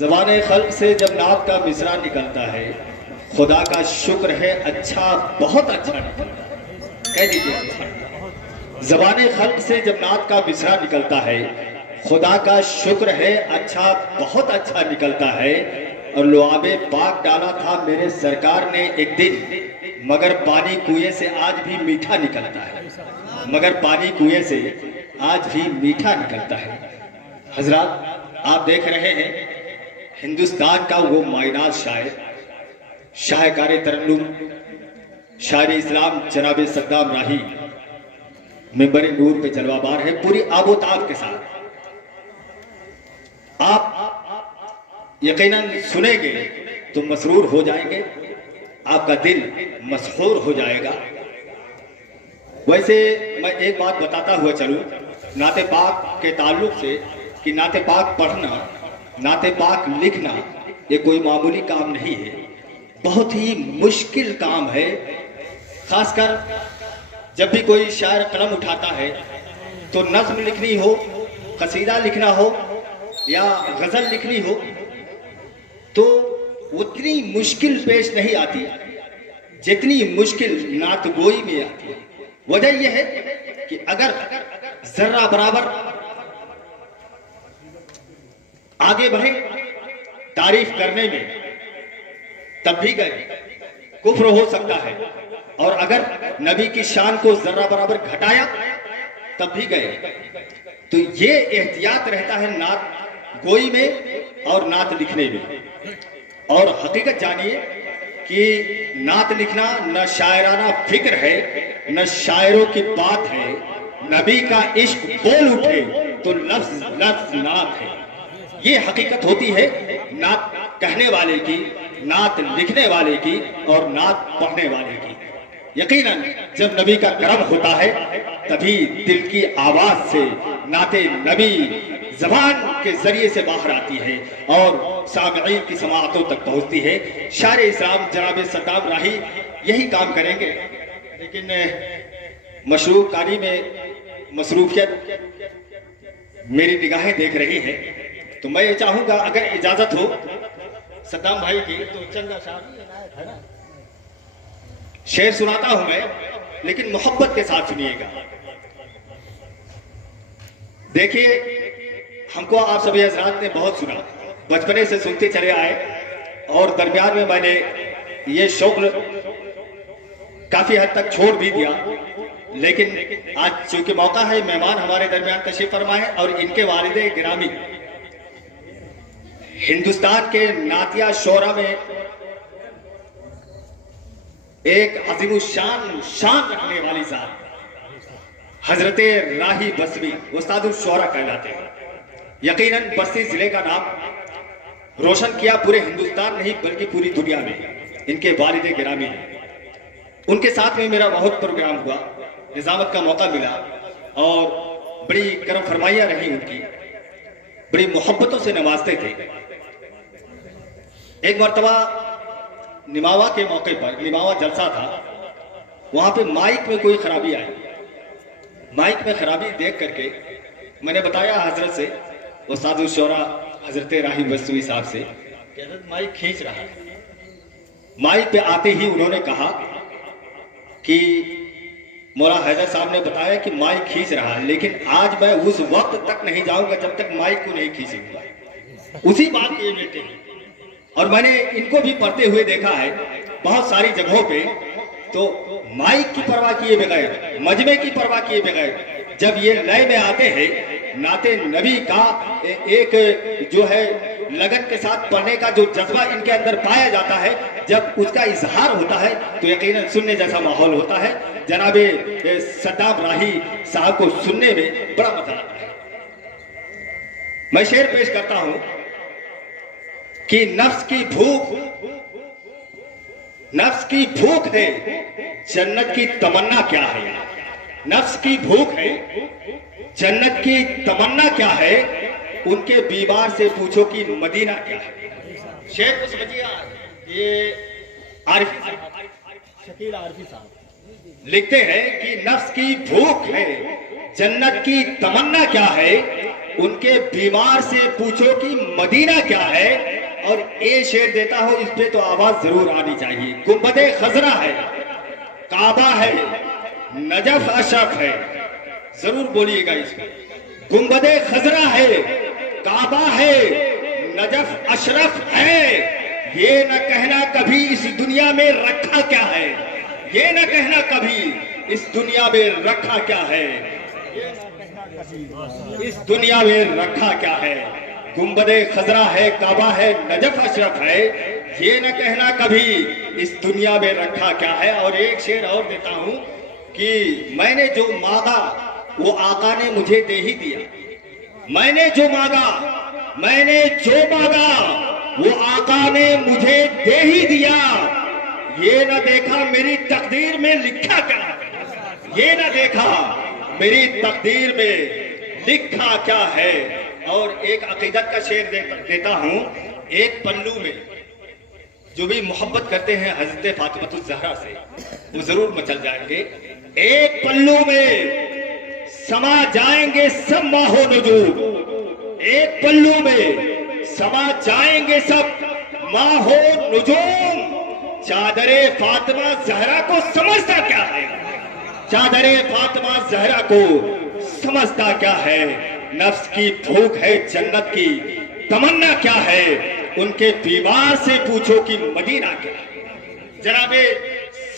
ज़बान खल्क से जब नात का मिसरा निकलता है, खुदा का शुक्र है अच्छा, बहुत अच्छा निकलता है। कह दीजिए, ज़बान खल्क से जब नात का मिसरा निकलता है, खुदा का शुक्र है अच्छा, बहुत अच्छा निकलता है। और लुआबे पाक डाला था मेरे सरकार ने एक दिन, मगर पानी कुएं से आज भी मीठा निकलता है, मगर पानी कुएं से आज भी मीठा निकलता है। हजरात, आप देख रहे हैं हिंदुस्तान का वो मायनाज शायर, शाहकार तरन्नुम, शायर इस्लाम जनाब सद्दाम राही मिंबर नूर पे जलवाबार है पूरी आबोताब के साथ। आप यकीनन सुनेंगे तो मसरूर हो जाएंगे, आपका दिल मसहूर हो जाएगा। वैसे मैं एक बात बताता हुआ चलूं नाते पाक के ताल्लुक से कि नाते पाक पढ़ना, नाते पाक लिखना ये कोई मामूली काम नहीं है, बहुत ही मुश्किल काम है। खासकर जब भी कोई शायर कलम उठाता है तो नज़्म लिखनी हो, कसीदा लिखना हो या गज़ल लिखनी हो तो उतनी मुश्किल पेश नहीं आती जितनी मुश्किल नातगोई में आती है। वजह यह है कि अगर जर्रा बराबर आगे बढ़े तारीफ करने में तब भी गए कुफ्र हो सकता है, और अगर नबी की शान को जर्रा बराबर घटाया तब भी गए। तो ये एहतियात रहता है नात गोई में और नात लिखने में। और हकीकत जानिए कि नात लिखना न शायराना फिक्र है न शायरों की बात है। नबी का इश्क बोल उठे तो लफ्ज लफ्ज नात है। ये हकीकत होती है नात कहने वाले की, नात लिखने वाले की और नात पढ़ने वाले की। यकीनन जब नबी का करम होता है तभी दिल की आवाज से नाते नबी जबान के जरिए से बाहर आती है और सामईन की समाअतों तक पहुंचती है। शायर इस्लाम जनाब सद्दाम राही यही काम करेंगे, लेकिन मशरूफ कारी में मसरूफियत मेरी निगाहें देख रही है, तो मैं ये चाहूंगा अगर इजाजत हो सद्दाम भाई की तो चंदा साहब शेर सुनाता हूं मैं, लेकिन मोहब्बत के साथ सुनिएगा। देखिए, हमको आप सभी हजरात ने बहुत सुना, बचपने से सुनते चले आए और दरमियान में मैंने ये शौक काफी हद तक छोड़ भी दिया। लेकिन आज चूंकि मौका है, मेहमान हमारे दरमियान तशरीफ फरमा है और इनके वालिदे गिरामी हिंदुस्तान के नातिया शोरा में एक अजीमुशान शान रखने वाली जात हजरते राही बसवी उस्तादुल शोरा कहलाते हैं। यकीनन बस्ती जिले का नाम रोशन किया पूरे हिंदुस्तान नहीं बल्कि पूरी दुनिया में इनके वालिदे गिरामी हैं। उनके साथ में मेरा बहुत प्रोग्राम हुआ, निजामत का मौका मिला और बड़ी करम फरमाइयां रही उनकी, बड़ी मोहब्बतों से नवाजते थे। एक मरतबा निमावा के मौके पर, निमावा जलसा था, वहां पे माइक में कोई खराबी आई। माइक में खराबी देख करके मैंने बताया हजरत से, उस्ताद शोरा हजरत राही बसवी साहब से, माइक खींच रहा है। माइक पे आते ही उन्होंने कहा कि मौला हैदर साहब ने बताया कि माइक खींच रहा है, लेकिन आज मैं उस वक्त तक नहीं जाऊंगा जब तक माइक को नहीं खींचूंगा। उसी बात के बेटे हैं और मैंने इनको भी पढ़ते हुए देखा है बहुत सारी जगहों पे, तो माइक की परवाह किए बगैर, मजमे की परवाह किए बगैर जब ये लय में आते हैं, नाते नबी का एक जो है लगन के साथ पढ़ने का जो जज्बा इनके अंदर पाया जाता है, जब उसका इजहार होता है तो यकीनन सुनने जैसा माहौल होता है। जनाबे सद्दाम राही साहब को सुनने में बड़ा मजा आता है। मैं शेर पेश करता हूं कि नफ्स की भूख है, जन्नत की तमन्ना क्या है। नफ्स की भूख है, जन्नत की तमन्ना क्या है, उनके बीमार से पूछो कि मदीना क्या है। शेर को समझिए, ये आरिफी शकील आरिफी साहब लिखते हैं कि नफ्स की भूख है, जन्नत की तमन्ना क्या है, उनके बीमार से पूछो कि मदीना क्या है। और ये शेर देता हूं, इस पे तो आवाज जरूर आनी चाहिए। गुंबदे खजरा है, काबा है, नजफ अशरफ है, जरूर बोलिएगा इसको। गुंबदे खजरा है, काबा है, नजफ अशरफ है, ये न कहना कभी इस दुनिया में रखा क्या है, ये न कहना कभी इस दुनिया में रखा क्या है, इस दुनिया में रखा क्या है। गुंबदे खजरा है, काबा है, नजफ अशरफ है, ये न कहना कभी इस दुनिया में रखा क्या है। और एक शेर और देता हूं कि मैंने जो मांगा वो आका ने मुझे दे ही दिया। मैंने जो मांगा, मैंने जो मांगा वो आका ने मुझे दे ही दिया। ये न देखा मेरी तकदीर में लिखा क्या है, ये न देखा मेरी तकदीर में लिखा क्या है। और एक अकीदत का शेर देता हूं। एक पल्लू में जो भी मोहब्बत करते हैं हजरत फातिमा ज़हरा से, वो जरूर मचल जाएंगे। एक पल्लू में समा जाएंगे सब माहो नजूम, एक पल्लू में समा जाएंगे सब माहो नजूम। चादरे फातिमा ज़हरा को समझता क्या है, चादरे फातिमा ज़हरा को समझता क्या है। नफ्स की भूख है जन्नत की तमन्ना क्या है, उनके बीमार से पूछो कि मदीना क्या है। जनाबे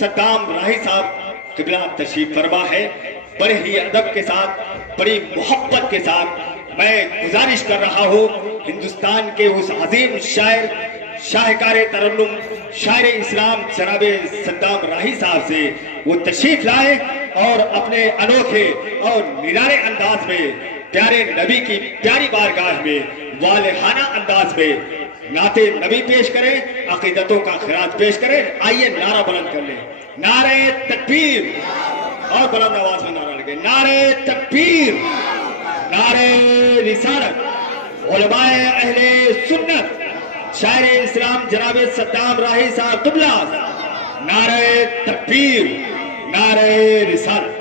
सद्दाम राही साहब किबला तशरीफ फरमा है। बड़े ही अदब के साथ, बड़ी मोहब्बत के साथ मैं गुजारिश कर रहा हूँ हिंदुस्तान के उस अजीम शायर, शाहकार तरन्नुम, शायर इस्लाम जनाबे सद्दाम राही साहब से वो तशरीफ लाए और अपने अनोखे और निराले अंदाज में प्यारे नबी की प्यारी बारगाह में वालेहाना अंदाज में नाते नबी पेश करें, अकीदतों का खिराज पेश करें। आइए नारा बुलंद कर लें, नारे तकबीर, और बुलंद आवाज में नारा लगे, नारे तकबीर, नारे रिसालत, उलमाए अहले सुन्नत, शायर इस्लाम जनाबे सद्दाम राही साहब तुबला, नारे तकबीर, नारे रिसालत।